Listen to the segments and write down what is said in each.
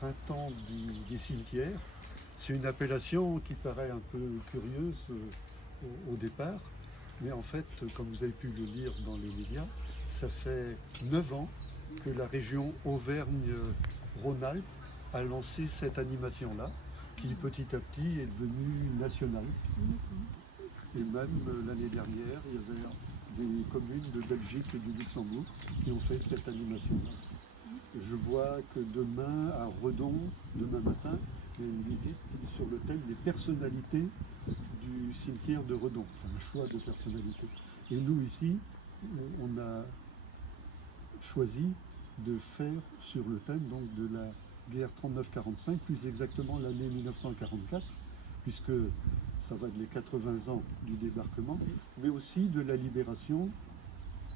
printemps des cimetières. C'est une appellation qui paraît un peu curieuse au départ, mais en fait, comme vous avez pu le lire dans les médias, ça fait 9 ans que la région Auvergne-Rhône-Alpes a lancé cette animation-là, qui petit à petit est devenue nationale. Et même l'année dernière, il y avait des communes de Belgique et du Luxembourg qui ont fait cette animation-là. Je vois que demain, à Redon, demain matin, il y a une visite sur le thème des personnalités du cimetière de Redon, enfin, un choix de personnalités. Et nous, ici, on a choisi de faire sur le thème donc, de la guerre 39-45, plus exactement l'année 1944, puisque ça va de les 80 ans du débarquement, mais aussi de la libération,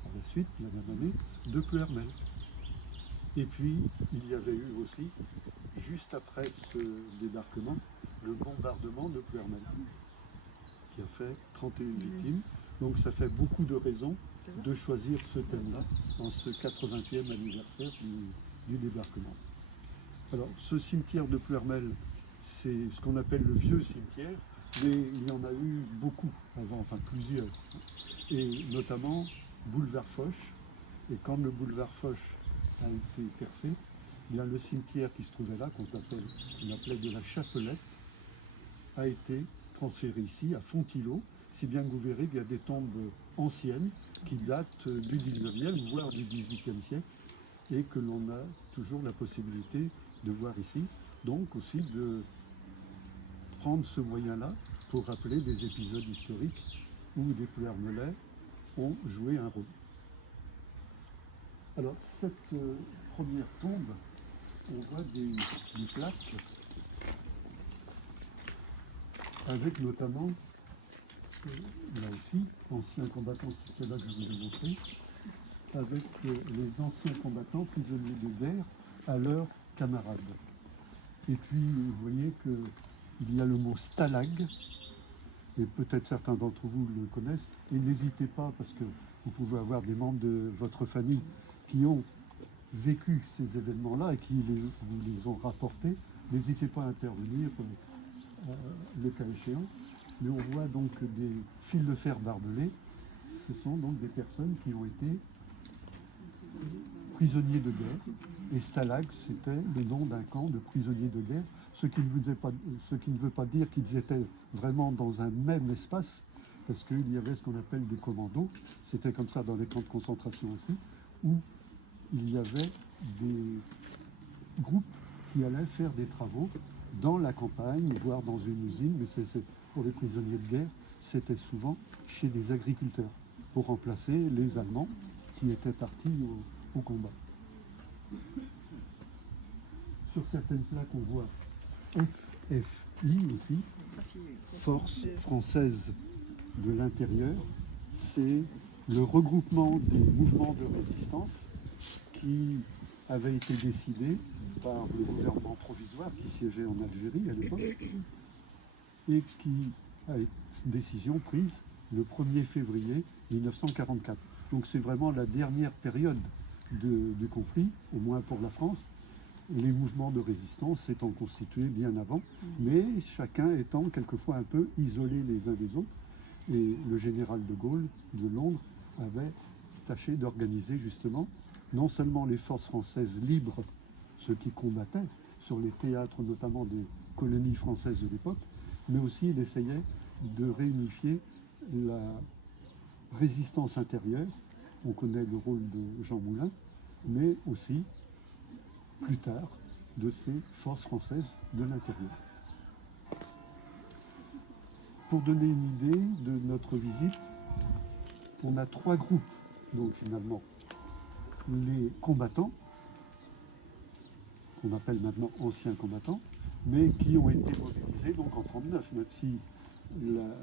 par la suite, la même année, de Pluhermel. Et puis, il y avait eu aussi, juste après ce débarquement, le bombardement de Pluhermel, qui a fait 31 victimes. Donc ça fait beaucoup de raisons de choisir ce thème-là en ce 80e anniversaire du débarquement. Alors, ce cimetière de Pluhermel, c'est ce qu'on appelle le vieux cimetière, mais il y en a eu beaucoup avant, enfin plusieurs. Et notamment, boulevard Foch. Et quand le boulevard Foch a été percé, eh bien, le cimetière qui se trouvait là, qu'on appelait de la Chapelette, a été transféré ici, à Fontilot, si bien que vous verrez qu'il y a des tombes anciennes qui datent du 19e, voire du 18e siècle, et que l'on a toujours la possibilité de voir ici. Donc aussi de prendre ce moyen-là pour rappeler des épisodes historiques où des Pluhermelais ont joué un rôle. Alors cette première tombe, on voit des plaques avec notamment, là aussi, anciens combattants, c'est celle-là que je vous ai montré, avec les anciens combattants prisonniers de guerre à leurs camarades. Et puis, vous voyez qu'il y a le mot stalag, et peut-être certains d'entre vous le connaissent, et n'hésitez pas, parce que vous pouvez avoir des membres de votre famille qui ont vécu ces événements-là et qui vous les ont rapportés, n'hésitez pas à intervenir le cas échéant. Mais on voit donc des fils de fer barbelés, ce sont donc des personnes qui ont été prisonniers de guerre, et Stalag, c'était le nom d'un camp de prisonniers de guerre, ce qui ne veut pas dire qu'ils étaient vraiment dans un même espace, parce qu'il y avait ce qu'on appelle des commandos, c'était comme ça dans les camps de concentration aussi, où il y avait des groupes qui allaient faire des travaux dans la campagne, voire dans une usine, mais pour les prisonniers de guerre, c'était souvent chez des agriculteurs, pour remplacer les Allemands qui étaient partis au combat. Sur certaines plaques, on voit FFI aussi, Force française de l'intérieur. C'est le regroupement des mouvements de résistance qui avait été décidé par le gouvernement provisoire qui siégeait en Algérie à l'époque et qui a été décision prise le 1er février 1944. Donc c'est vraiment la dernière période du conflit, au moins pour la France. Les mouvements de résistance s'étant constitués bien avant, mais chacun étant quelquefois un peu isolé les uns des autres. Et le général de Gaulle de Londres avait tâché d'organiser justement non seulement les forces françaises libres, ceux qui combattaient sur les théâtres notamment des colonies françaises de l'époque, mais aussi il essayait de réunifier la résistance intérieure. On connaît le rôle de Jean Moulin, mais aussi, plus tard, de ces forces françaises de l'intérieur. Pour donner une idée de notre visite, on a 3 groupes, donc finalement. Les combattants, qu'on appelle maintenant anciens combattants, mais qui ont été mobilisés donc en 1939, même si la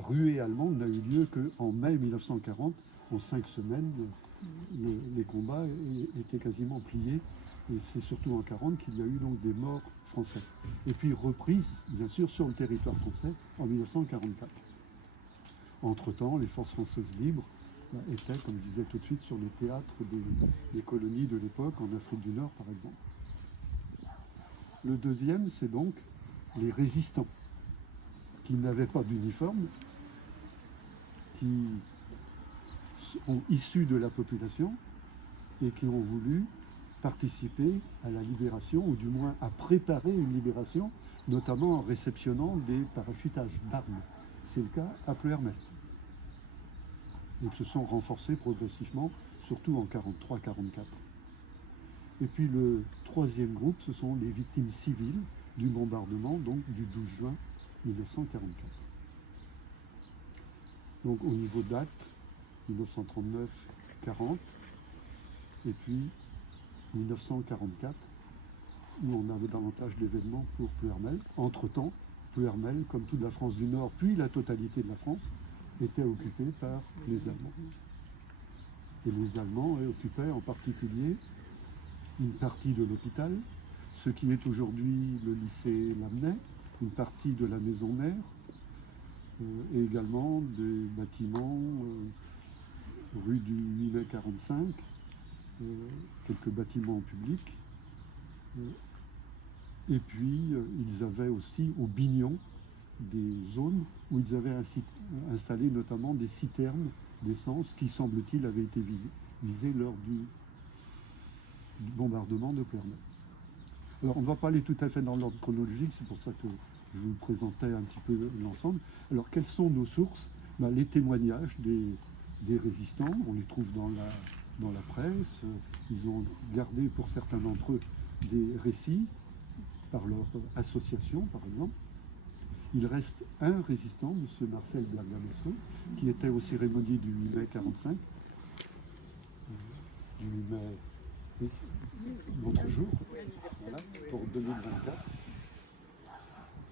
ruée allemande n'a eu lieu qu'en mai 1940, en 5 semaines, les combats étaient quasiment pliés, et c'est surtout en 1940 qu'il y a eu donc des morts français. Et puis reprise, bien sûr, sur le territoire français en 1944. Entre-temps, les forces françaises libres était, comme je disais tout de suite, sur le théâtre des colonies de l'époque, en Afrique du Nord par exemple. Le deuxième, c'est donc les résistants, qui n'avaient pas d'uniforme, qui sont issus de la population et qui ont voulu participer à la libération, ou du moins à préparer une libération, notamment en réceptionnant des parachutages d'armes. C'est le cas à Pleuhermel. Et qui se sont renforcés progressivement, surtout en 1943-1944. Et puis le troisième groupe, ce sont les victimes civiles du bombardement, donc du 12 juin 1944. Donc au niveau date, 1939-40, et puis 1944, où on avait davantage d'événements pour Pleuhermel. Entre-temps, Pleuhermel, comme toute la France du Nord, puis la totalité de la France, était occupée par les Allemands. Et les Allemands occupaient en particulier une partie de l'hôpital, ce qui est aujourd'hui le lycée Lamennais, une partie de la maison mère, et également des bâtiments rue du 8 mai 45, quelques bâtiments publics. Et puis, ils avaient aussi au Bignon des zones où ils avaient installé notamment des citernes d'essence qui, semble-t-il, avaient été visées lors du bombardement de Pleuhermel. Alors, on ne va pas aller tout à fait dans l'ordre chronologique, c'est pour ça que je vous présentais un petit peu l'ensemble. Alors, quelles sont nos sources? Les témoignages des résistants, on les trouve dans la presse. Ils ont gardé, pour certains d'entre eux, des récits par leur association, par exemple. Il reste un résistant, M. Marcel Bergamasco, qui était aux cérémonies du 8 mai 45, du 8 mai, l'autre jour, voilà, pour 2024.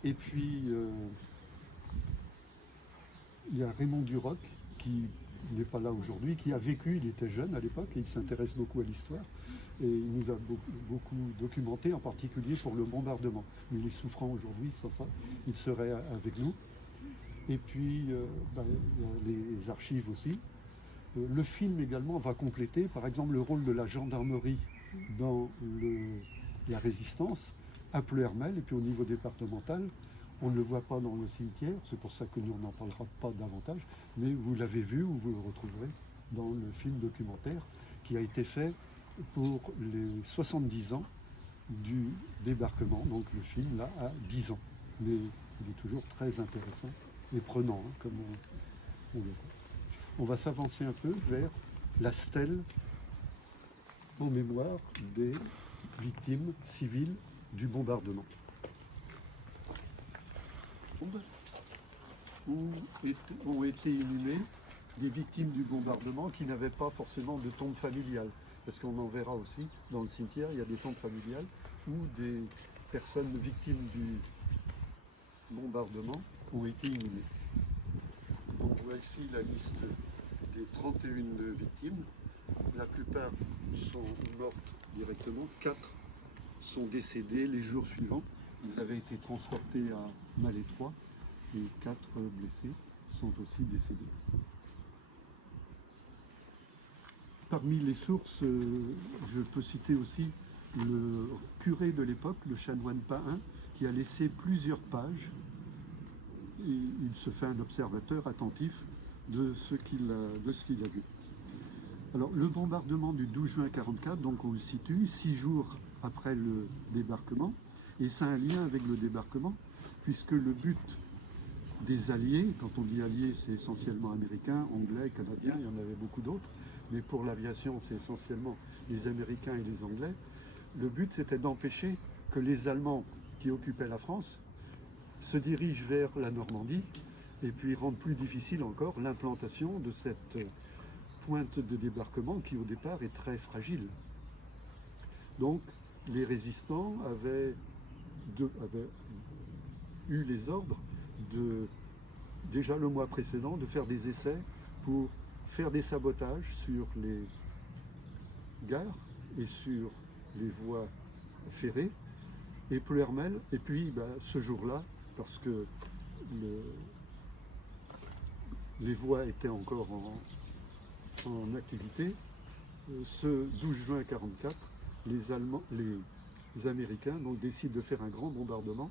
Et puis, il y a Raymond Duroc, qui n'est pas là aujourd'hui, qui a vécu, il était jeune à l'époque, et il s'intéresse beaucoup à l'histoire. Et il nous a beaucoup documenté, en particulier pour le bombardement. Il est souffrant aujourd'hui, sans ça, il serait avec nous. Et puis, il y a les archives aussi. Le film également va compléter, par exemple, le rôle de la gendarmerie dans la résistance à Pleuhermel, et puis au niveau départemental. On ne le voit pas dans le cimetière, c'est pour ça que nous, on n'en parlera pas davantage, mais vous l'avez vu ou vous le retrouverez dans le film documentaire qui a été fait pour les 70 ans du débarquement. Donc le film, là, a 10 ans. Mais il est toujours très intéressant et prenant, hein, comme on le voit. On va s'avancer un peu vers la stèle en mémoire des victimes civiles du bombardement. Où ont été inhumées des victimes du bombardement qui n'avaient pas forcément de tombe familiale. Parce qu'on en verra aussi dans le cimetière, il y a des tombes familiales où des personnes victimes du bombardement ont été inhumées. On voit ici la liste des 31 victimes. La plupart sont mortes directement, 4 sont décédées les jours suivants. Ils avaient été transportés à Malétroit et 4 blessés sont aussi décédés. Parmi les sources, je peux citer aussi le curé de l'époque, le chanoine Pahin, qui a laissé plusieurs pages. Et il se fait un observateur attentif de ce qu'il a vu. Alors, le bombardement du 12 juin 1944, donc on le situe 6 jours après le débarquement, et ça a un lien avec le débarquement, puisque le but des Alliés, quand on dit Alliés, c'est essentiellement américains, anglais, canadiens, il y en avait beaucoup d'autres, mais pour l'aviation, c'est essentiellement les Américains et les Anglais. Le but, c'était d'empêcher que les Allemands qui occupaient la France se dirigent vers la Normandie et puis rendent plus difficile encore l'implantation de cette pointe de débarquement qui, au départ, est très fragile. Donc, les résistants avaient eu les ordres déjà le mois précédent, de faire des essais pour faire des sabotages sur les gares et sur les voies ferrées et Pleuhermel. Et puis, ce jour-là, parce que les voies étaient encore en activité. Ce 12 juin 1944, les Américains donc, décident de faire un grand bombardement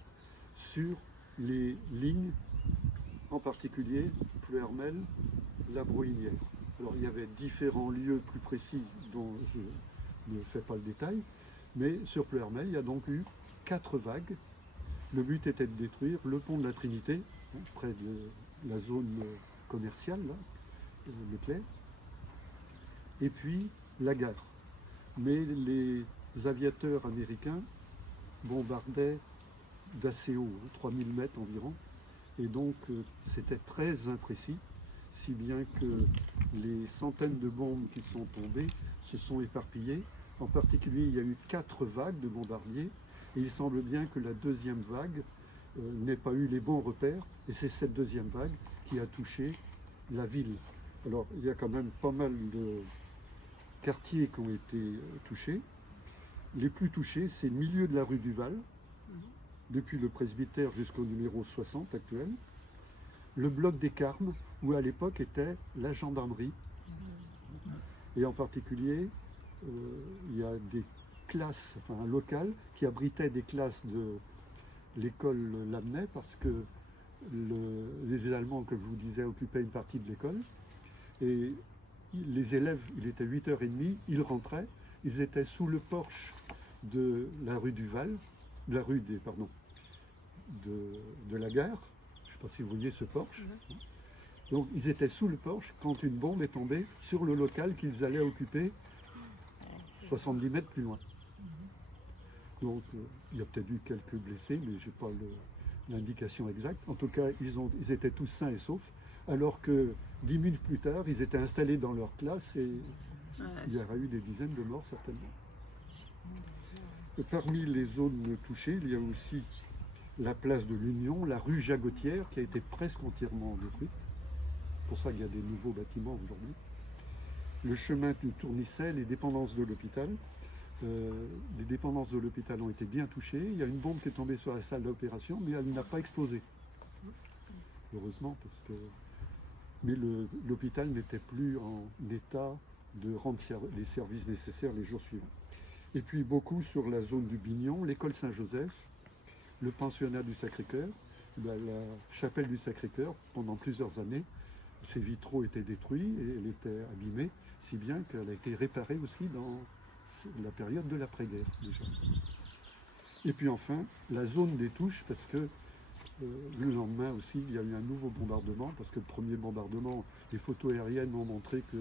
sur les lignes, en particulier Pleuhermel, la Brohinière. Alors il y avait différents lieux plus précis dont je ne fais pas le détail, mais sur Pleuhermel, il y a donc eu 4 vagues. Le but était de détruire le pont de la Trinité, près de la zone commerciale, là, Leclerc, et puis la gare. Mais les aviateurs américains bombardaient d'assez haut, 3000 mètres environ, et donc c'était très imprécis, si bien que les centaines de bombes qui sont tombées se sont éparpillées. En particulier, il y a eu 4 vagues de bombardiers, et il semble bien que la deuxième vague n'ait pas eu les bons repères, et c'est cette deuxième vague qui a touché la ville. Alors, il y a quand même pas mal de quartiers qui ont été touchés. Les plus touchés, c'est le milieu de la rue du Val, depuis le presbytère jusqu'au numéro 60 actuel, le bloc des Carmes, où à l'époque était la gendarmerie, et en particulier, il y a des classes, enfin un local qui abritait des classes de l'école Lamennais, parce que les Allemands, comme je vous disais, occupaient une partie de l'école, et les élèves, il était 8h30, ils rentraient, ils étaient sous le porche de la rue du Val, de la rue des, pardon, de la gare. Je ne sais pas si vous voyez ce porche. Donc ils étaient sous le porche quand une bombe est tombée sur le local qu'ils allaient occuper 70 mètres plus loin. Donc il y a peut-être eu quelques blessés, mais je n'ai pas l'indication exacte. En tout cas, ils étaient tous sains et saufs, alors que 10 minutes plus tard, ils étaient installés dans leur classe et il y aura eu des dizaines de morts certainement. Et parmi les zones touchées, il y a aussi la place de l'Union, la rue Jagotière, qui a été presque entièrement détruite. C'est pour ça qu'il y a des nouveaux bâtiments aujourd'hui. Le chemin du Tournicet, les dépendances de l'hôpital. Les dépendances de l'hôpital ont été bien touchées. Il y a une bombe qui est tombée sur la salle d'opération, mais elle n'a pas explosé. Heureusement, parce que... Mais l'hôpital n'était plus en état de rendre les services nécessaires les jours suivants. Et puis beaucoup sur la zone du Bignon, l'école Saint-Joseph, le pensionnat du Sacré-Cœur, la chapelle du Sacré-Cœur, pendant plusieurs années, ses vitraux étaient détruits et elle était abîmée, si bien qu'elle a été réparée aussi dans la période de l'après-guerre déjà. Et puis enfin, la zone des touches, parce que le lendemain aussi, il y a eu un nouveau bombardement, parce que le premier bombardement, les photos aériennes ont montré que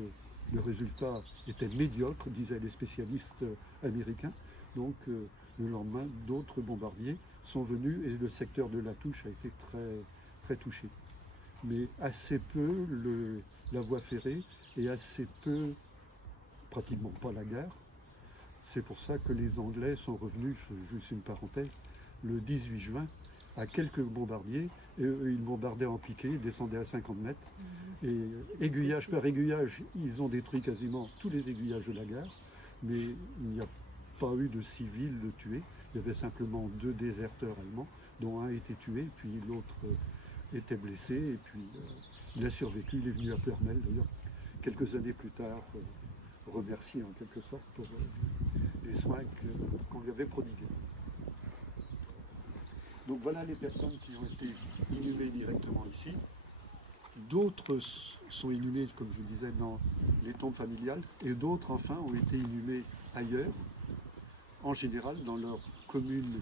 le résultat était médiocre, disaient les spécialistes américains. Donc le lendemain, d'autres bombardiers sont venus et le secteur de la touche a été très, très touché. Mais assez peu la voie ferrée et assez peu, pratiquement pas la gare. C'est pour ça que les Anglais sont revenus, juste une parenthèse, le 18 juin, à quelques bombardiers, et eux, ils bombardaient en piqué, ils descendaient à 50 mètres, et aiguillage par aiguillage, ils ont détruit quasiment tous les aiguillages de la gare, mais il n'y a pas eu de civils tués, il y avait simplement 2 déserteurs allemands, dont un a été tué, puis l'autre était blessé, et puis il a survécu, il est venu à Pleuhermel d'ailleurs, quelques années plus tard, remercier en quelque sorte pour les soins qu'on lui avait prodigués. Donc voilà les personnes qui ont été inhumées directement ici. D'autres sont inhumées, comme je disais, dans les tombes familiales, et d'autres, enfin, ont été inhumées ailleurs, en général dans leur commune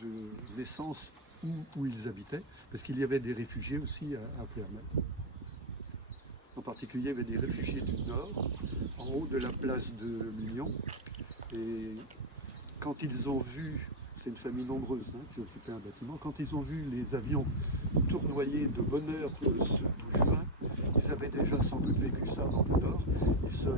de naissance où ils habitaient, parce qu'il y avait des réfugiés aussi à Pleuhermel. En particulier, il y avait des réfugiés du Nord, en haut de la place de l'Union, et quand ils ont vu... C'est une famille nombreuse qui occupait un bâtiment. Quand ils ont vu les avions tournoyer de bonne heure ce 12 juin, ils avaient déjà sans doute vécu ça dans le Nord.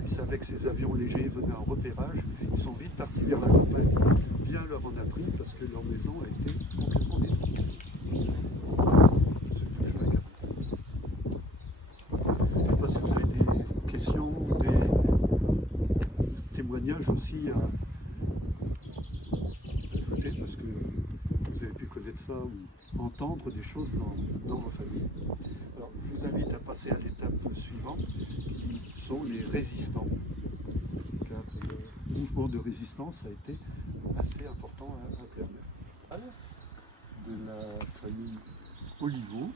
Ils savaient que ces avions légers venaient en repérage. Ils sont vite partis vers la campagne. Bien leur en a pris parce que leur maison a été complètement détruite. Ce 12 juin 1944. Je ne sais pas si vous avez des questions, des témoignages aussi à... parce que vous avez pu connaître ça ou entendre des choses dans vos familles. Alors, je vous invite à passer à l'étape suivante, qui sont les résistants. Car le mouvement de résistance a été assez important à Clermont. De la famille Oliveau.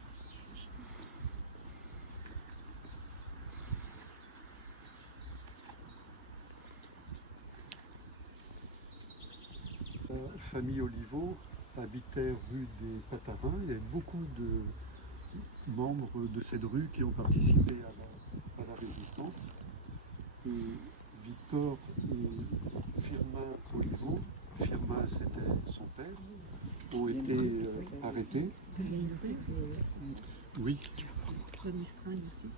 La famille Oliveau habitait rue des Patarins. Il y avait beaucoup de membres de cette rue qui ont participé à la résistance. Et Victor et Firmin Oliveau, Firmin c'était son père, ont été arrêtés. Oui. Aussi.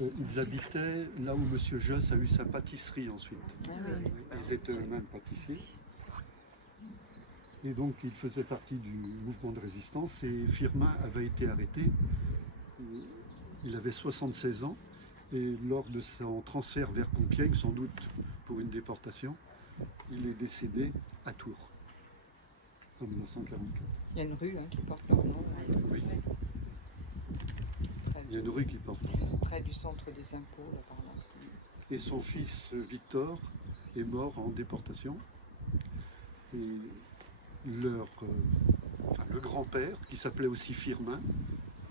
Ils habitaient là où M. Josse a eu sa pâtisserie ensuite. Ils étaient eux-mêmes pâtissiers. Et donc ils faisaient partie du mouvement de résistance et Firmin avait été arrêté. Il avait 76 ans et lors de son transfert vers Compiègne, sans doute pour une déportation, il est décédé à Tours en 1944. Il y a une rue qui porte leur nom. Oui. Il y a une rue qui porte. Près du centre des impôts, là, par là. Et son fils Victor est mort en déportation. Et le grand-père, qui s'appelait aussi Firmin,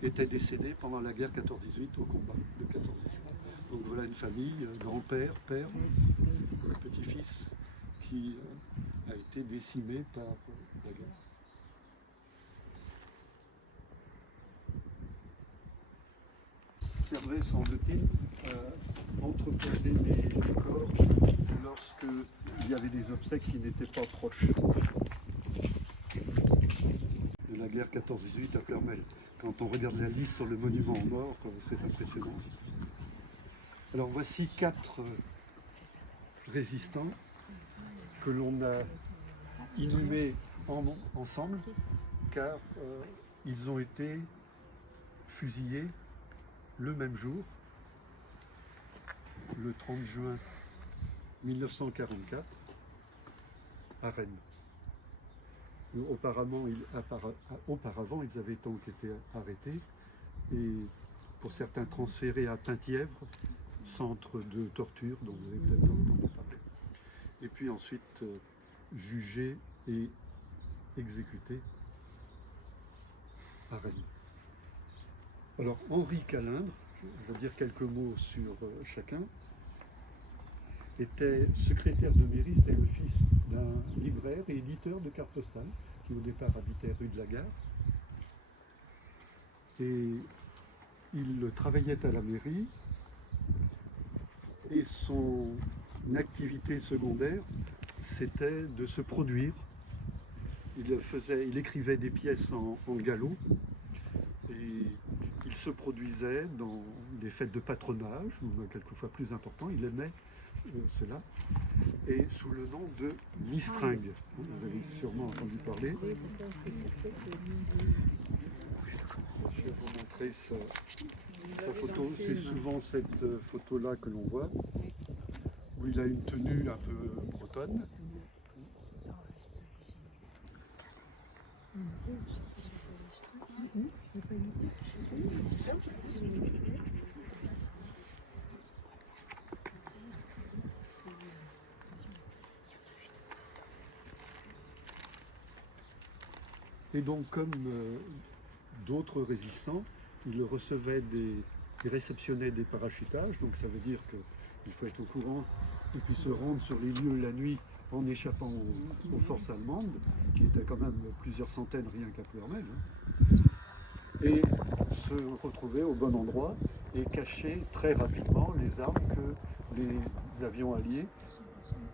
était décédé pendant la guerre 14-18 au combat de 14-18. Donc voilà une famille, grand-père, père, petit-fils, qui a été décimé par la guerre. Servait, semble-t-il, à entreposer les corps lorsqu'il y avait des obsèques qui n'étaient pas proches. De la guerre 14-18 à Ploermel. Quand on regarde la liste sur le monument aux morts, c'est impressionnant. Alors voici 4 résistants que l'on a inhumés ensemble, car ils ont été fusillés le même jour, le 30 juin 1944, à Rennes. Auparavant, ils avaient donc été arrêtés et pour certains transférés à Penthièvre, centre de torture dont vous avez peut-être entendu parler. Et puis ensuite jugés et exécutés à Rennes. Alors Henri Calindre, je vais dire quelques mots sur chacun, était secrétaire de mairie, c'était le fils d'un libraire et éditeur de cartes postales, qui au départ habitait rue de la Gare. Et il travaillait à la mairie, et son activité secondaire, c'était de se produire. Il écrivait des pièces en gallo, et il se produisait dans des fêtes de patronage, ou quelquefois plus importants, il aimait cela, et sous le nom de Mistringue. Vous avez sûrement entendu parler. Je vais vous montrer sa photo. C'est souvent cette photo-là que l'on voit, où il a une tenue un peu bretonne. Et donc, comme d'autres résistants, il réceptionnait des parachutages, donc ça veut dire qu'il faut être au courant et puis se rendre sur les lieux la nuit en échappant aux forces allemandes, qui étaient quand même plusieurs centaines rien qu'à Ploermel, et se retrouver au bon endroit et cacher très rapidement les armes que les avions alliés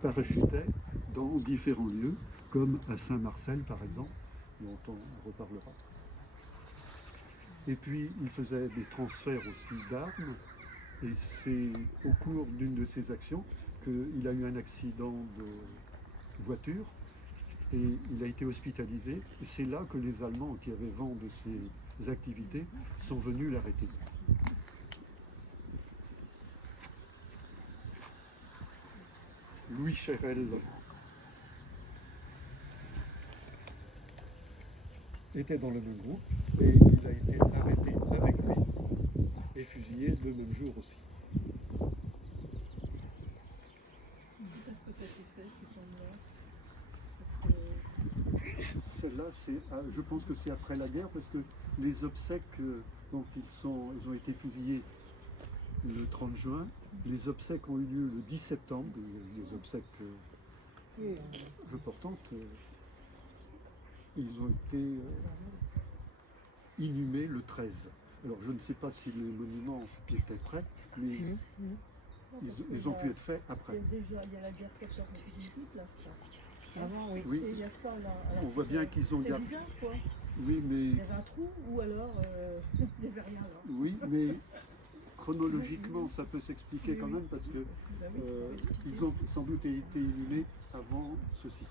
parachutaient dans différents lieux, comme à Saint-Marcel par exemple, dont on reparlera. Et puis il faisait des transferts aussi d'armes, et c'est au cours d'une de ces actions qu'il a eu un accident de voiture et il a été hospitalisé. Et c'est là que les Allemands qui avaient vent de ses activités sont venus l'arrêter. Louis Chérel était dans le même groupe et il a été arrêté avec lui et fusillé le même jour aussi. Qu'est-ce que ça s'est fait, ces tombes-là? Celle-là, je pense que c'est après la guerre parce que les obsèques, donc ils ont été fusillés le 30 juin. Les obsèques ont eu lieu le 10 septembre, des obsèques importantes. Ils ont été inhumés le 13. Alors je ne sais pas si les monuments étaient prêts, mais ils ont pu être faits après. Il y a la guerre 14-18 là, je crois. Avant, oui. Oui. Et il y a ça là. On voit bien qu'ils ont C'est gardé. bizarre quoi. Oui, mais Il y avait un trou ou alors il n'y avait rien là. oui, mais chronologiquement, ça peut s'expliquer quand même parce que Bah oui, faut expliquer. ils ont sans doute été inhumés avant ceci.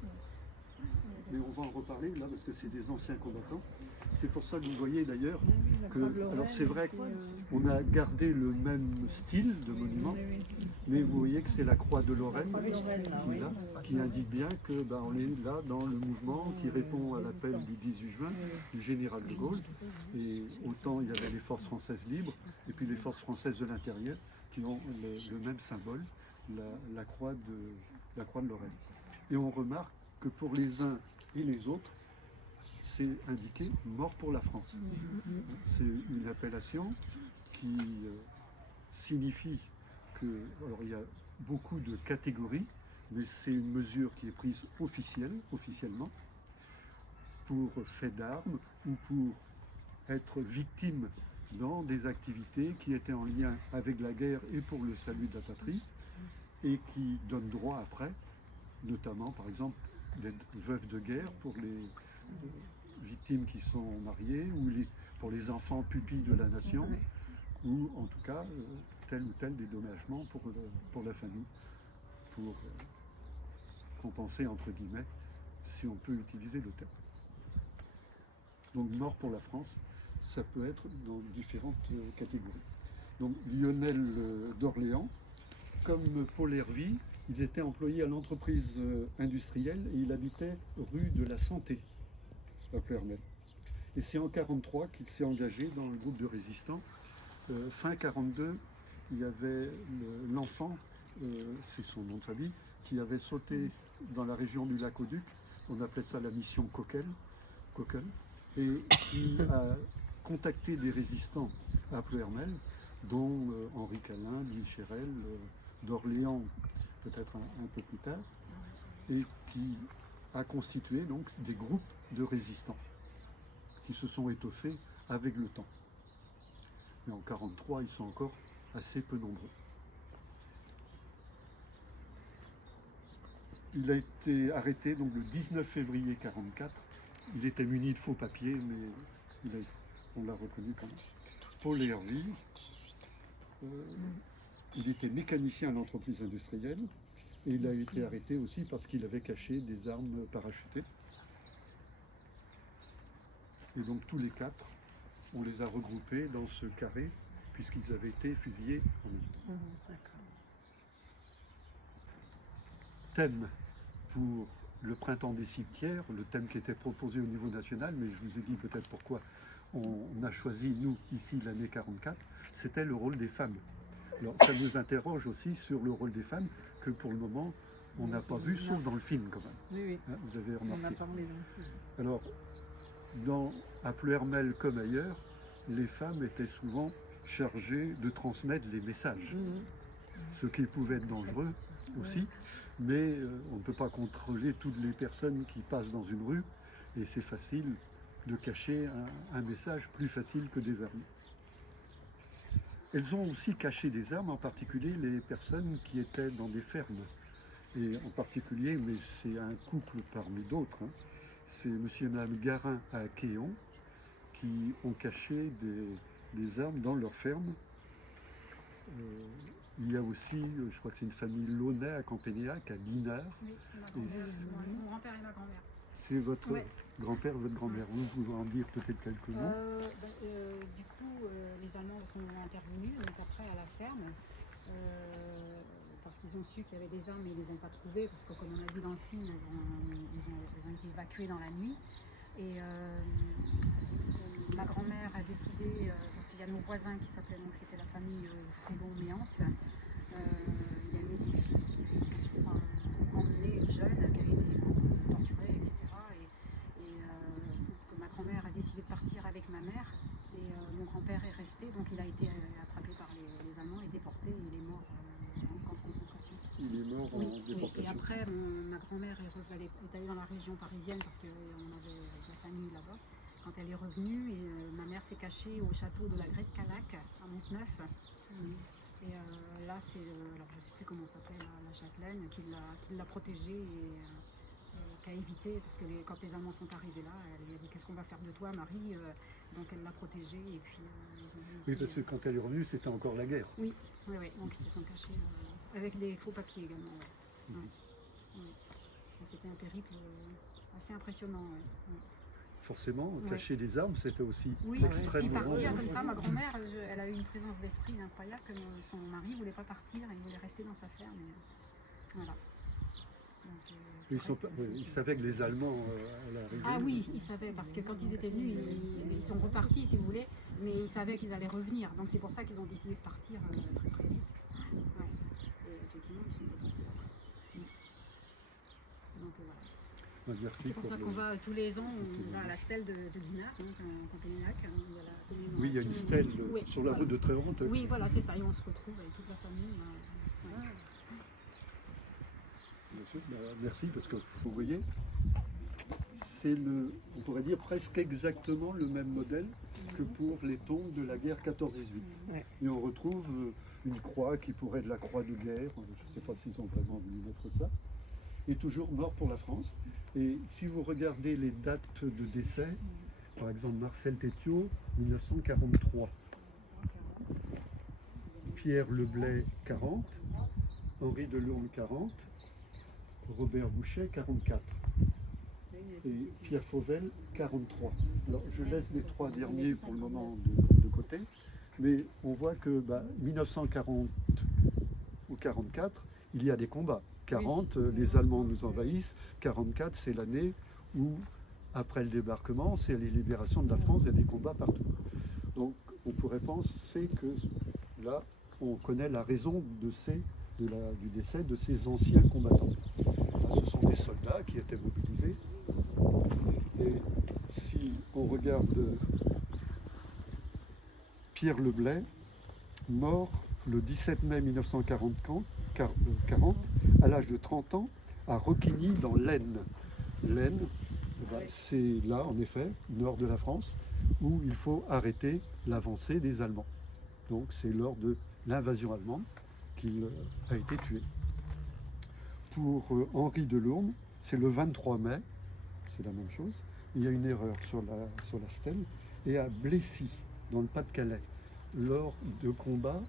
Mais on va en reparler là parce que c'est des anciens combattants. C'est pour ça que vous voyez d'ailleurs que, alors c'est vrai qu'on a gardé le même style de monument, mais vous voyez que c'est la croix de Lorraine qui est là, qui indique bien que on est là dans le mouvement qui répond à l'appel du 18 juin du général de Gaulle. Et autant il y avait les forces françaises libres et puis les forces françaises de l'intérieur qui ont le même symbole, la croix de Lorraine. Et on remarque que pour les uns et les autres, c'est indiqué mort pour la France. C'est une appellation qui signifie que, alors il y a beaucoup de catégories, mais c'est une mesure qui est prise officiellement, pour fait d'armes ou pour être victime dans des activités qui étaient en lien avec la guerre et pour le salut de la patrie, et qui donnent droit après, notamment par exemple d'être veuve de guerre pour les victimes qui sont mariées ou pour les enfants pupilles de la nation, ou en tout cas tel ou tel dédommagement pour la famille, pour compenser entre guillemets, si on peut utiliser le terme. Donc mort pour la France, ça peut être dans différentes catégories. Donc Lionel d'Orléans, comme Paul Hervy, il était employé à l'entreprise industrielle et il habitait rue de la Santé à Ploërmel. Et c'est en 1943 qu'il s'est engagé dans le groupe de résistants. Fin 1942, il y avait l'enfant, c'est son nom de famille, qui avait sauté dans la région du Lac-au-Duc, on appelait ça la mission Coquel, et qui a contacté des résistants à Ploërmel, dont Henri Calin, Louis Chérel, d'Orléans, peut-être un peu plus tard, et qui a constitué donc des groupes de résistants qui se sont étoffés avec le temps. Mais en 1943, ils sont encore assez peu nombreux. Il a été arrêté donc, le 19 février 1944. Il était muni de faux papiers, mais on l'a reconnu quand même. Paul Hervy, il était mécanicien à l'entreprise industrielle et il a été arrêté aussi parce qu'il avait caché des armes parachutées. Et donc tous les quatre, on les a regroupés dans ce carré puisqu'ils avaient été fusillés en même temps. Thème pour le printemps des cimetières, le thème qui était proposé au niveau national, mais je vous ai dit peut-être pourquoi on a choisi, nous, ici, l'année 1944, c'était le rôle des femmes. Alors ça nous interroge aussi sur le rôle des femmes que pour le moment, on n'a pas vu, sauf dans le film quand même. Oui. Hein, vous avez remarqué. On a parlé dans le film. Alors, à Ploërmel comme ailleurs, les femmes étaient souvent chargées de transmettre les messages, ce qui pouvait être dangereux aussi, mais on ne peut pas contrôler toutes les personnes qui passent dans une rue, et c'est facile de cacher un message plus facile que des armes. Elles ont aussi caché des armes, en particulier les personnes qui étaient dans des fermes. Et en particulier, mais c'est un couple parmi d'autres, hein, c'est monsieur et madame Garin à Quéon qui ont caché des armes dans leur ferme. Il y a aussi, je crois que c'est une famille Launay à Campénéac, à Dinard. Oui, c'est mon grand-père et ma grand-mère. C'est votre Ouais. grand-père, votre grand-mère. Vous pouvez en dire peut-être quelques mots. Du coup, les Allemands sont intervenus donc après à la ferme parce qu'ils ont su qu'il y avait des armes, mais ils ne les ont pas trouvées, parce que comme on a vu dans le film, ils ont été évacués dans la nuit. Et ma grand-mère a décidé, parce qu'il y a nos voisins qui s'appelaient, donc c'était la famille Foulon-Méance, il y a eu des filles qui avaient été, je crois, emmenées jeunes, qui avaient été torturées, etc. Et que ma grand-mère a décidé de partir avec ma mère. Et mon grand-père est resté, donc il a été attrapé par les Allemands et déporté. Et il est mort en camp de concentration. Il est mort Oui, en déportation. et après, ma grand-mère est allée dans la région parisienne parce qu'on avait de la famille là-bas. Quand elle est revenue, ma mère s'est cachée au château de la Grette Calac à Montneuf. Et là, c'est, alors je ne sais plus comment s'appelait la châtelaine, qui l'a protégée et qui a évité, parce que quand les Allemands sont arrivés là, elle lui a dit qu'est-ce qu'on va faire de toi, Marie, donc elle l'a protégée et puis ils ont réussi. Oui, parce que quand elle est revenue, c'était encore la guerre. Oui, donc ils se sont cachés avec des faux papiers également. Ouais. Et c'était un périple assez impressionnant. Ouais. Forcément, Ouais. cacher des armes, c'était aussi Oui, puis extrêmement partir long. comme ça, ma grand-mère, elle a eu une présence d'esprit incroyable, que son mari ne voulait pas partir, il voulait rester dans sa ferme. Et, voilà. Donc, c'est vrai que- Ils savaient que les Allemands allaient arriver. Ah oui, ils savaient, parce que quand ils étaient venus, ils sont repartis, si vous voulez, mais ils savaient qu'ils allaient revenir. Donc c'est pour ça qu'ils ont décidé de partir très très vite. Ouais. Et effectivement, ils sont repassés après. Donc voilà. Merci C'est pour ça le- qu'on va tous les ans, on va à la stèle de Guinac, donc en Campagnac. Il y a la commémoration Oui, il y a une stèle ici. Oui, sur la voilà. route de Trévente. Oui, voilà, c'est ça. Et on se retrouve avec toute la famille. Ouais. Bien sûr, merci, parce que vous voyez, c'est on pourrait dire presque exactement le même modèle que pour les tombes de la guerre 14-18. Ouais. Et on retrouve une croix qui pourrait être la croix de guerre, je ne sais pas s'ils ont vraiment voulu mettre ça, et toujours mort pour la France. Et si vous regardez les dates de décès, par exemple Marcel Tétiot, 1943, Pierre Leblay, 40, Henri Delourme, 40, Robert Bouchet, 44. Et Pierre Fauvel, 43. Alors, je laisse les trois derniers pour le moment de côté, mais on voit que 1940 ou 44, il y a des combats. 40, les Allemands nous envahissent. 44, c'est l'année où, après le débarquement, c'est les libérations de la France, il y a des combats partout. Donc, on pourrait penser que là, on connaît la raison du décès de ces anciens combattants. Ce sont des soldats qui étaient mobilisés. Et si on regarde Pierre Leblay, mort le 17 mai 1940, à l'âge de 30 ans, à Roquigny dans l'Aisne. L'Aisne, c'est là, en effet, nord de la France, où il faut arrêter l'avancée des Allemands. Donc c'est lors de l'invasion allemande qu'il a été tué. Pour Henri Delourme, c'est le 23 mai, c'est la même chose. Il y a une erreur sur la stèle. Et à Blessy, dans le Pas-de-Calais, lors de combats,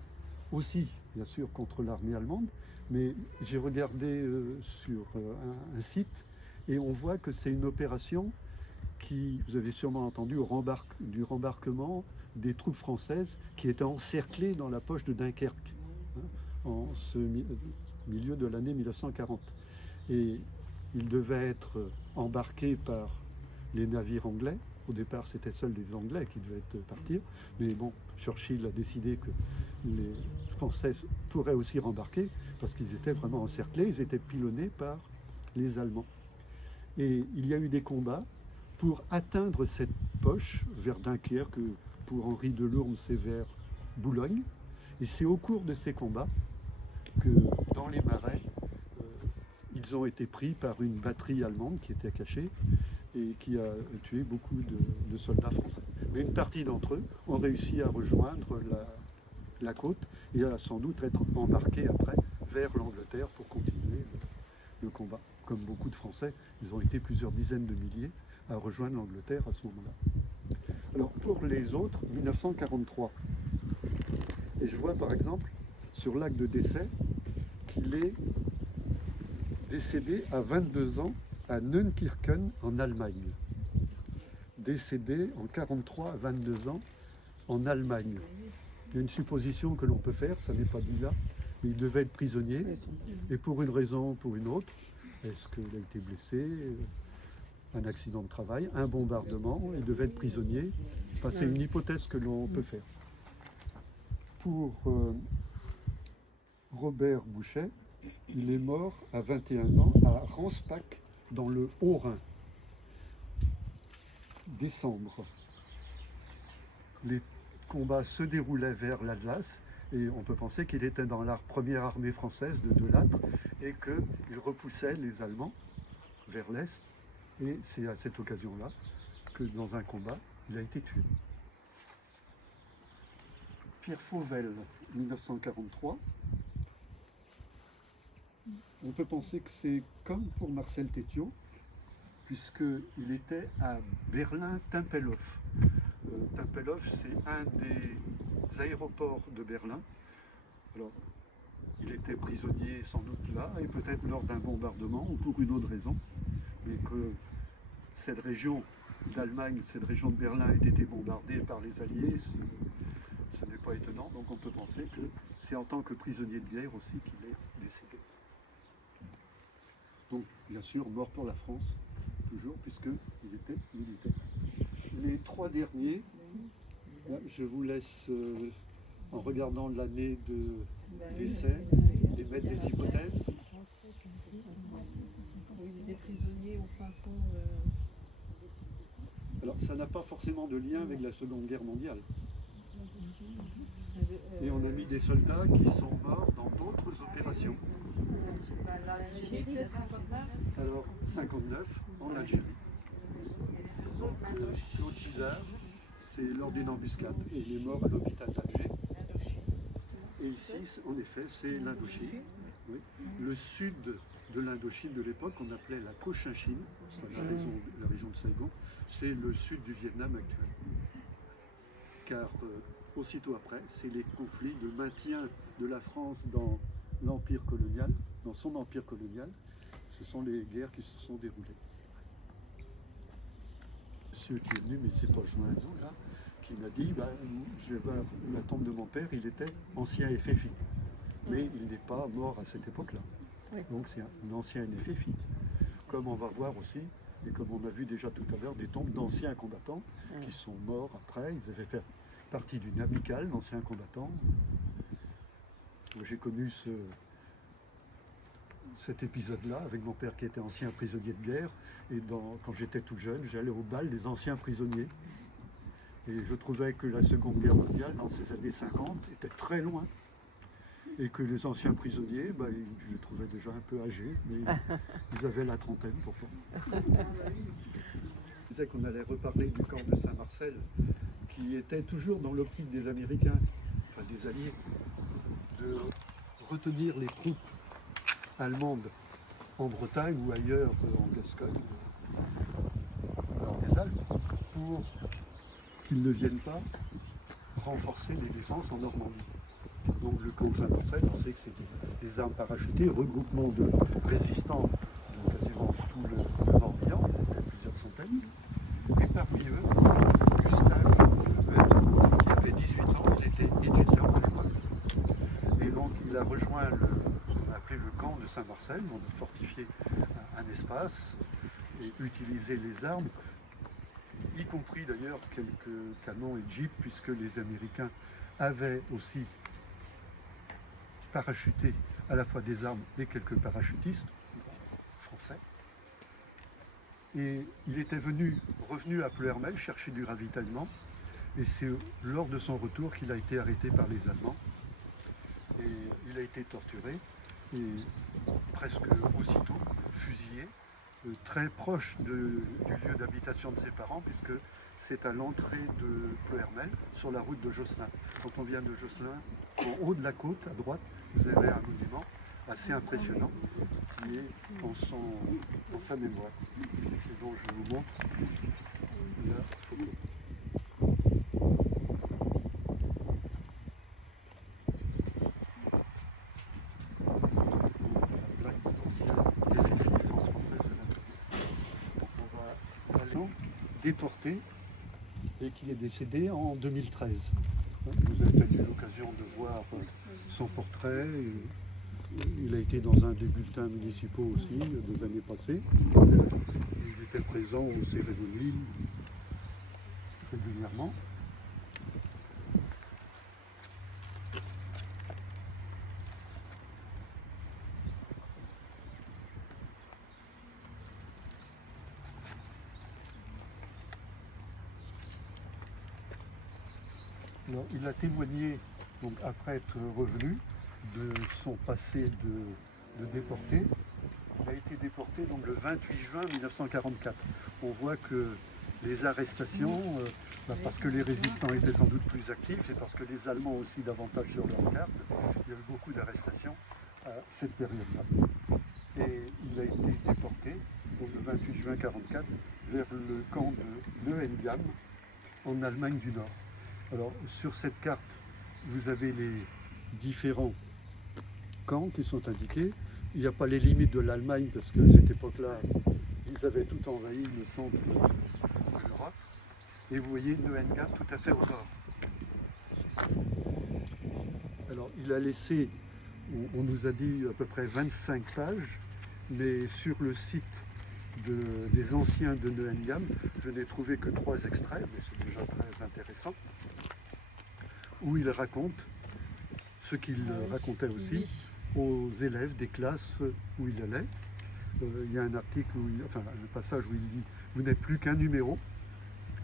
aussi, bien sûr, contre l'armée allemande, mais j'ai regardé sur un site et on voit que c'est une opération qui, vous avez sûrement entendu, du rembarquement des troupes françaises qui étaient encerclées dans la poche de Dunkerque, en ce milieu de l'année 1940. Et ils devaient être embarqués par les navires anglais. Au départ, c'était seuls les Anglais qui devaient partir. Mais bon, Churchill a décidé que les Français pourraient aussi rembarquer parce qu'ils étaient vraiment encerclés. Ils étaient pilonnés par les Allemands. Et il y a eu des combats pour atteindre cette poche vers Dunkerque. Pour Henri Delourme, c'est vers Boulogne. Et c'est au cours de ces combats que dans les marais, ils ont été pris par une batterie allemande qui était cachée et qui a tué beaucoup de soldats français. Mais une partie d'entre eux ont réussi à rejoindre la côte et à sans doute être embarqués après vers l'Angleterre pour continuer le combat. Comme beaucoup de Français, ils ont été plusieurs dizaines de milliers à rejoindre l'Angleterre à ce moment-là. Alors pour les autres, 1943. Et je vois par exemple sur l'acte de décès qu'il est décédé à 22 ans à Neunkirchen en Allemagne. Décédé en 43 à 22 ans en Allemagne. Il y a une supposition que l'on peut faire, ça n'est pas dit là, Il devait être prisonnier, et pour une raison ou pour une autre, est-ce qu'il a été blessé, un accident de travail, un bombardement, il devait être prisonnier. Enfin, c'est une hypothèse que l'on peut faire. Pour Robert Bouchet, il est mort à 21 ans à Ranspach, dans le Haut-Rhin. Décembre. Les combats se déroulaient vers l'Alsace et on peut penser qu'il était dans la première armée française de Lattre et qu'il repoussait les Allemands vers l'Est. Et c'est à cette occasion-là que dans un combat, il a été tué. Pierre Fauvel, 1943. On peut penser que c'est comme pour Marcel Tétiot, puisqu'il était à Berlin-Tempelhof. Tempelhof, c'est un des aéroports de Berlin. Alors, il était prisonnier sans doute là, et peut-être lors d'un bombardement, ou pour une autre raison, mais que cette région d'Allemagne, cette région de Berlin ait été bombardée par les Alliés, ce n'est pas étonnant, donc on peut penser que c'est en tant que prisonnier de guerre aussi qu'il est décédé. Donc, bien sûr, mort pour la France, toujours, puisqu'il était militaire. Les trois derniers, je vous laisse, en regardant l'année de décès, et mettre des hypothèses. Des prisonniers au fin fond. Alors, ça n'a pas forcément de lien avec la Seconde Guerre mondiale. Et on a mis des soldats qui sont morts dans d'autres opérations. Alors, 59, en Algérie. Donc, Claude Gisard, c'est lors d'une embuscade. Et il est mort à l'hôpital d'Alger. Et ici, en effet, c'est l'Indochine. Oui. Le sud de l'Indochine de l'époque, qu'on appelait la Cochinchine, la région de Saigon, c'est le sud du Vietnam actuel. Car aussitôt après, c'est les conflits de maintien de la France dans l'empire colonial, dans son empire colonial. Ce sont les guerres qui se sont déroulées. Monsieur qui est venu, mais c'est pas Joinzo là, qui m'a dit, je vais voir la tombe de mon père, il était ancien FFI. Mais il n'est pas mort à cette époque-là. Oui. Donc c'est un ancien FFI. Comme on va voir aussi, et comme on a vu déjà tout à l'heure, des tombes d'anciens combattants qui sont morts après. Ils avaient fait partie d'une amicale d'anciens combattants. J'ai connu cet épisode-là avec mon père qui était ancien prisonnier de guerre. Et quand j'étais tout jeune, j'allais au bal des anciens prisonniers. Et je trouvais que la Seconde Guerre mondiale, dans ces années 50, était très loin. Et que les anciens prisonniers, je les trouvais déjà un peu âgés, mais ils avaient la trentaine pourtant. Je disais qu'on allait reparler du camp de Saint-Marcel, qui était toujours dans l'optique des Américains, enfin des Alliés, de retenir les troupes allemandes en Bretagne ou ailleurs en Gascogne, dans les Alpes, pour qu'ils ne viennent pas renforcer les défenses en Normandie. Donc le camp de Saint-Marcel, on sait que c'est des armes parachutées, regroupement de résistants dans quasiment tout le Morbihan, c'était plusieurs centaines. Et parmi eux, Gustave qui avait 18 ans, il était étudiant à l'époque. Et donc il a rejoint ce qu'on a appelé le camp de Saint-Marcel, on a fortifié un espace et utilisé les armes, y compris d'ailleurs quelques canons et jeeps, puisque les Américains avaient aussi parachuté à la fois des armes et quelques parachutistes français. Et il était revenu à Pleuhermel chercher du ravitaillement, et c'est lors de son retour qu'il a été arrêté par les Allemands. Et il a été torturé et presque aussitôt fusillé, très proche du lieu d'habitation de ses parents, puisque c'est à l'entrée de Pleuhermel, sur la route de Josselin. Quand on vient de Josselin, en haut de la côte, à droite, vous avez un monument assez impressionnant qui est en sa mémoire. Et donc je vous montre la photo. Là, l'ancien FFI, France française de l'Indochine. On va aller déporté et qui est décédé en 2013. Vous avez peut-être eu l'occasion de voir son portrait. Il a été dans un des bulletins municipaux aussi des années passées. Il était présent aux cérémonies régulièrement. Alors, il a témoigné, donc, après être revenu, de son passé de déporté. Il a été déporté donc, le 28 juin 1944. On voit que les arrestations, parce que les résistants étaient sans doute plus actifs et parce que les Allemands aussi davantage sur leur carte, il y a eu beaucoup d'arrestations à cette période-là. Et il a été déporté donc, le 28 juin 1944 vers le camp de Neuengamme en Allemagne du Nord. Alors, sur cette carte, vous avez les différents camps qui sont indiqués. Il n'y a pas les limites de l'Allemagne parce qu'à cette époque-là, ils avaient tout envahi le centre de l'Europe. Et vous voyez Neuengamme tout à fait au nord. Alors, il a laissé, on nous a dit à peu près 25 pages, mais sur le site des anciens de Neuengamme, je n'ai trouvé que 3 extraits, mais c'est déjà très intéressant, où il raconte ce qu'il racontait aussi aux élèves des classes où il allait. Il y a un article, le passage où il dit « Vous n'êtes plus qu'un numéro ».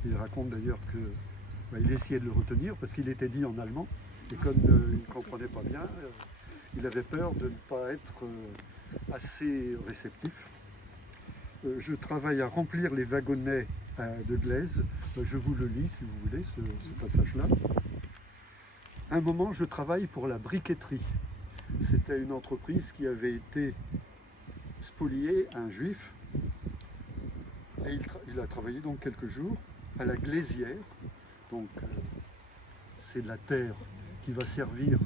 Il raconte d'ailleurs qu'il essayait de le retenir parce qu'il était dit en allemand, et comme il ne comprenait pas bien, il avait peur de ne pas être assez réceptif. Je travaille à remplir les wagonnets de glaise. Je vous le lis si vous voulez, ce passage-là. Un moment, je travaille pour la briqueterie. C'était une entreprise qui avait été spoliée à un juif. Et il a travaillé donc quelques jours à la glaisière. Donc, c'est de la terre qui va servir,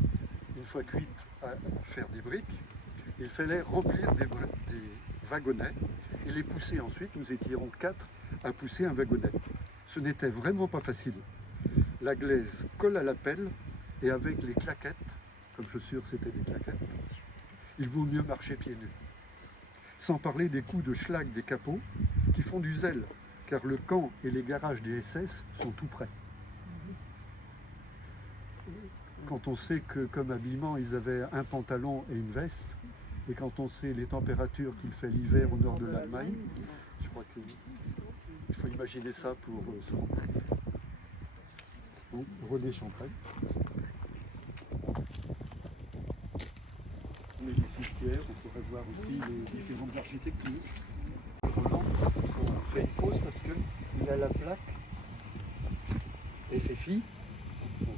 une fois cuite, à faire des briques. Il fallait remplir des wagonnets et les pousser ensuite. Nous étions 4 à pousser un wagonnet. Ce n'était vraiment pas facile. La glaise colle à la pelle et avec les claquettes, comme chaussures c'était des claquettes, il vaut mieux marcher pieds nus. Sans parler des coups de schlag des capots qui font du zèle, car le camp et les garages des SS sont tout près. Quand on sait que comme habillement ils avaient un pantalon et une veste, et quand on sait les températures qu'il fait l'hiver au nord de l'Allemagne, je crois qu'il faut imaginer ça pour se rendre compte. Donc, René Champrel. On est des cimetières, on pourrait voir aussi les différentes architectures. Roland, on fait une pause parce qu'il a la plaque FFI, donc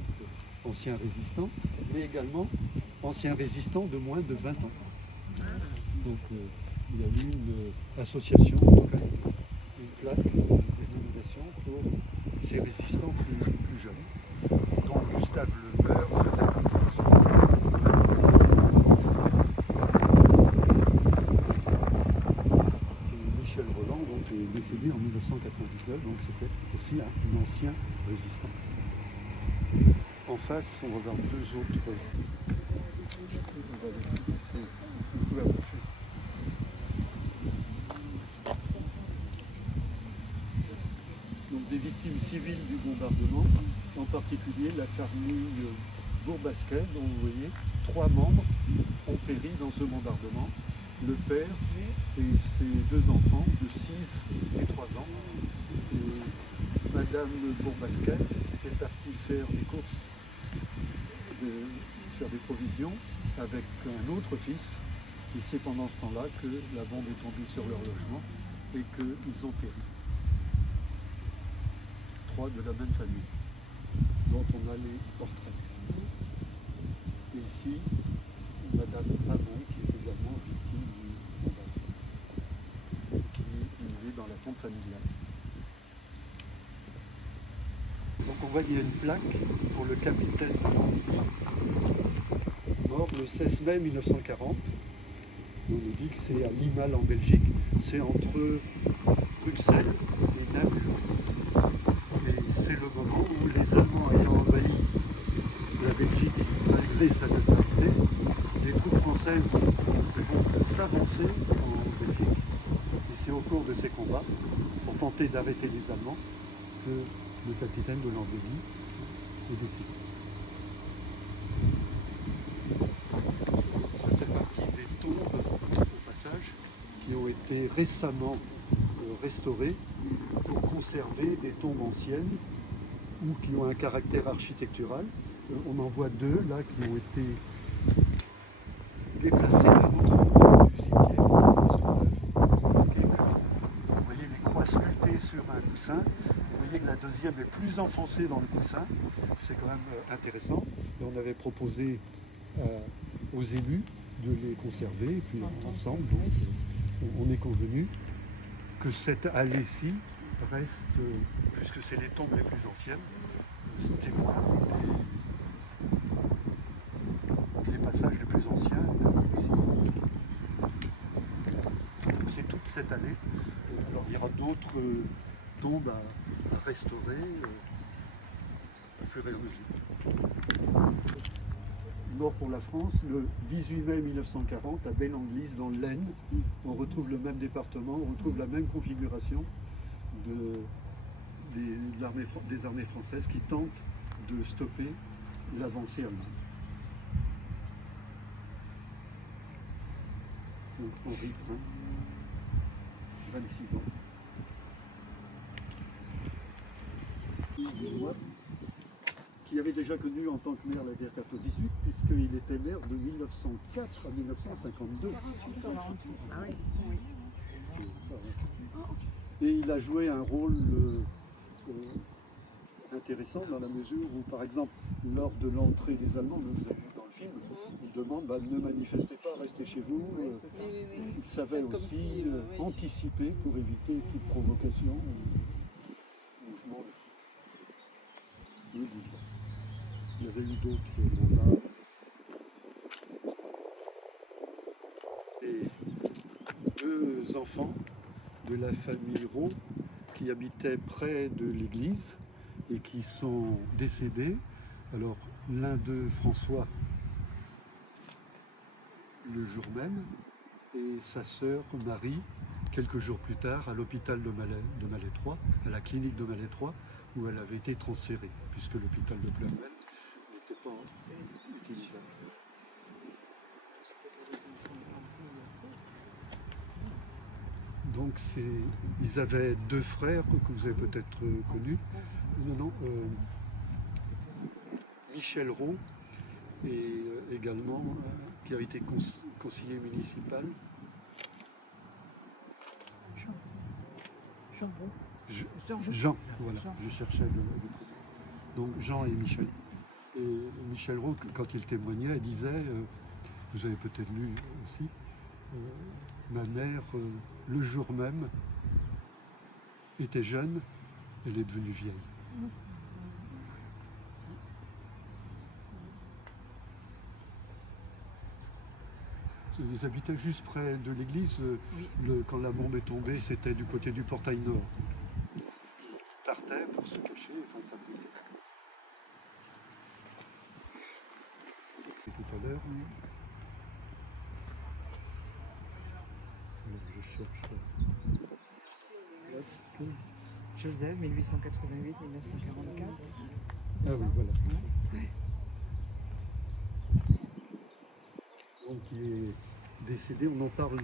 ancien résistant, mais également ancien résistant de moins de 20 ans. Donc il y a eu une association, une plaque de dénomination pour ces résistants plus jeunes. Donc Gustave Lemeur faisait partie de ça. Et Michel Roland donc, est décédé en 1999, donc c'était aussi un ancien résistant. En face, on va voir 2 autres. On va les laisser un peu approcher. Donc des victimes civiles du bombardement, en particulier la famille Bourbasquet, dont vous voyez 3 membres ont péri dans ce bombardement. Le père et ses 2 enfants de 6 et 3 ans. Et Madame Bourbasquet est partie faire des courses, faire des provisions avec un autre fils. Et c'est pendant ce temps-là que la bombe est tombée sur leur logement et qu'ils ont péri. 3 de la même famille, dont on a les portraits. Et ici, Madame Hamon, qui est également victime du bombardement, qui est inhumée dans la tombe familiale. Donc on voit qu'il y a une plaque pour le capitaine mort le 16 mai 1940. On nous dit que c'est à Limal en Belgique, c'est entre Bruxelles et Namur. Et c'est le moment où les Allemands ayant envahi la Belgique malgré sa neutralité été, les troupes françaises vont s'avancer en Belgique. Et c'est au cours de ces combats, pour tenter d'arrêter les Allemands, que le capitaine de l'Andélie est décédé. Ça fait partie des tombes, au passage, qui ont été récemment restaurées pour conserver des tombes anciennes ou qui ont un caractère architectural. On en voit deux là qui ont été déplacés à un autre endroit du cimetière. Parce qu'on a remarqué que, vous voyez les croix sculptées sur un coussin. Vous voyez que la deuxième est plus enfoncée dans le coussin. C'est quand même intéressant. Et on avait proposé aux élus de les conserver. Et puis ensemble, donc, on est convenu que cette allée-ci reste, puisque c'est les tombes les plus anciennes, témoin des passages les plus anciens du cimetière. C'est toute cette allée. Alors il y aura d'autres tombes à restaurer au fur et à mesure. Mort pour la France, le 18 mai 1940 à Belle-Anglise dans l'Aisne. On retrouve le même département, on retrouve la même configuration des armées françaises qui tentent de stopper l'avancée allemande. Donc Henri Prin, 26 ans. Moi, qui avait déjà connu en tant que maire la guerre 14-18, puisqu'il était maire de 1904 à 1952. Ah oui. Et il a joué un rôle intéressant dans la mesure où, par exemple, lors de l'entrée des Allemands, vous avez vu dans le film, il demande ne manifestez pas, restez chez vous. Il savait aussi anticiper pour éviter toute provocation ou mouvement de foule. Il dit. Il y avait eu d'autres mandats. Et deux enfants de la famille Rau qui habitaient près de l'église et qui sont décédés. Alors l'un d'eux, François, le jour même, et sa sœur Marie, quelques jours plus tard, à l'hôpital de Malais-3, à la clinique de Malais-3, où elle avait été transférée, puisque l'hôpital de Ploermel n'était pas utilisable. Donc ils avaient deux frères que vous avez peut-être connus. Michel Rau et également qui a été conseiller municipal. Jean, voilà, je cherchais le prénom. Donc Jean et Michel. Et Michel Rau, quand il témoignait, il disait, vous avez peut-être lu aussi, ma mère, le jour même, était jeune, elle est devenue vieille. Ils habitaient juste près de l'église. Quand la bombe est tombée, c'était du côté du portail nord. Ils partaient pour se cacher, enfin ça brûlait. Tout à l'heure. Alors, je cherche. Joseph, 1888-1944. Ah oui, voilà. Donc il est décédé, on en parle dans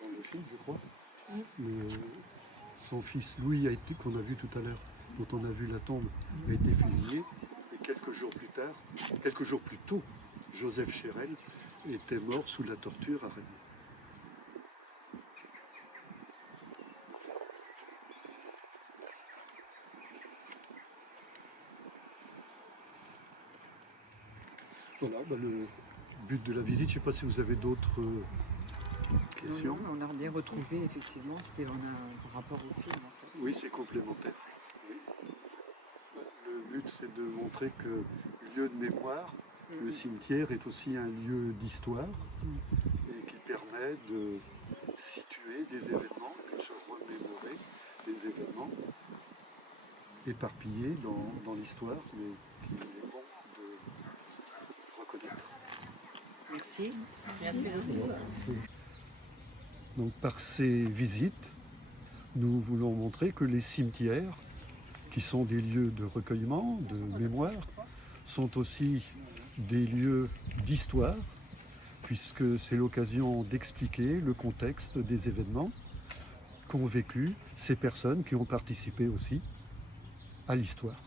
le film, je crois. Son fils Louis, qu'on a vu tout à l'heure, dont on a vu la tombe, a été fusillé. Et quelques jours plus tôt, Joseph Chérel était mort sous la torture à Rennes. Voilà, le but de la visite, je ne sais pas si vous avez d'autres questions. On a bien retrouvé, effectivement, c'était un rapport au film, en fait. Oui, c'est complémentaire. Oui. Le but, c'est de montrer que lieu de mémoire, le cimetière est aussi un lieu d'histoire et qui permet de situer des événements, de se remémorer des événements éparpillés dans l'histoire, mais qu'il est bon Merci. Donc par ces visites, nous voulons montrer que les cimetières, qui sont des lieux de recueillement, de mémoire, sont aussi des lieux d'histoire, puisque c'est l'occasion d'expliquer le contexte des événements qu'ont vécu ces personnes qui ont participé aussi à l'histoire.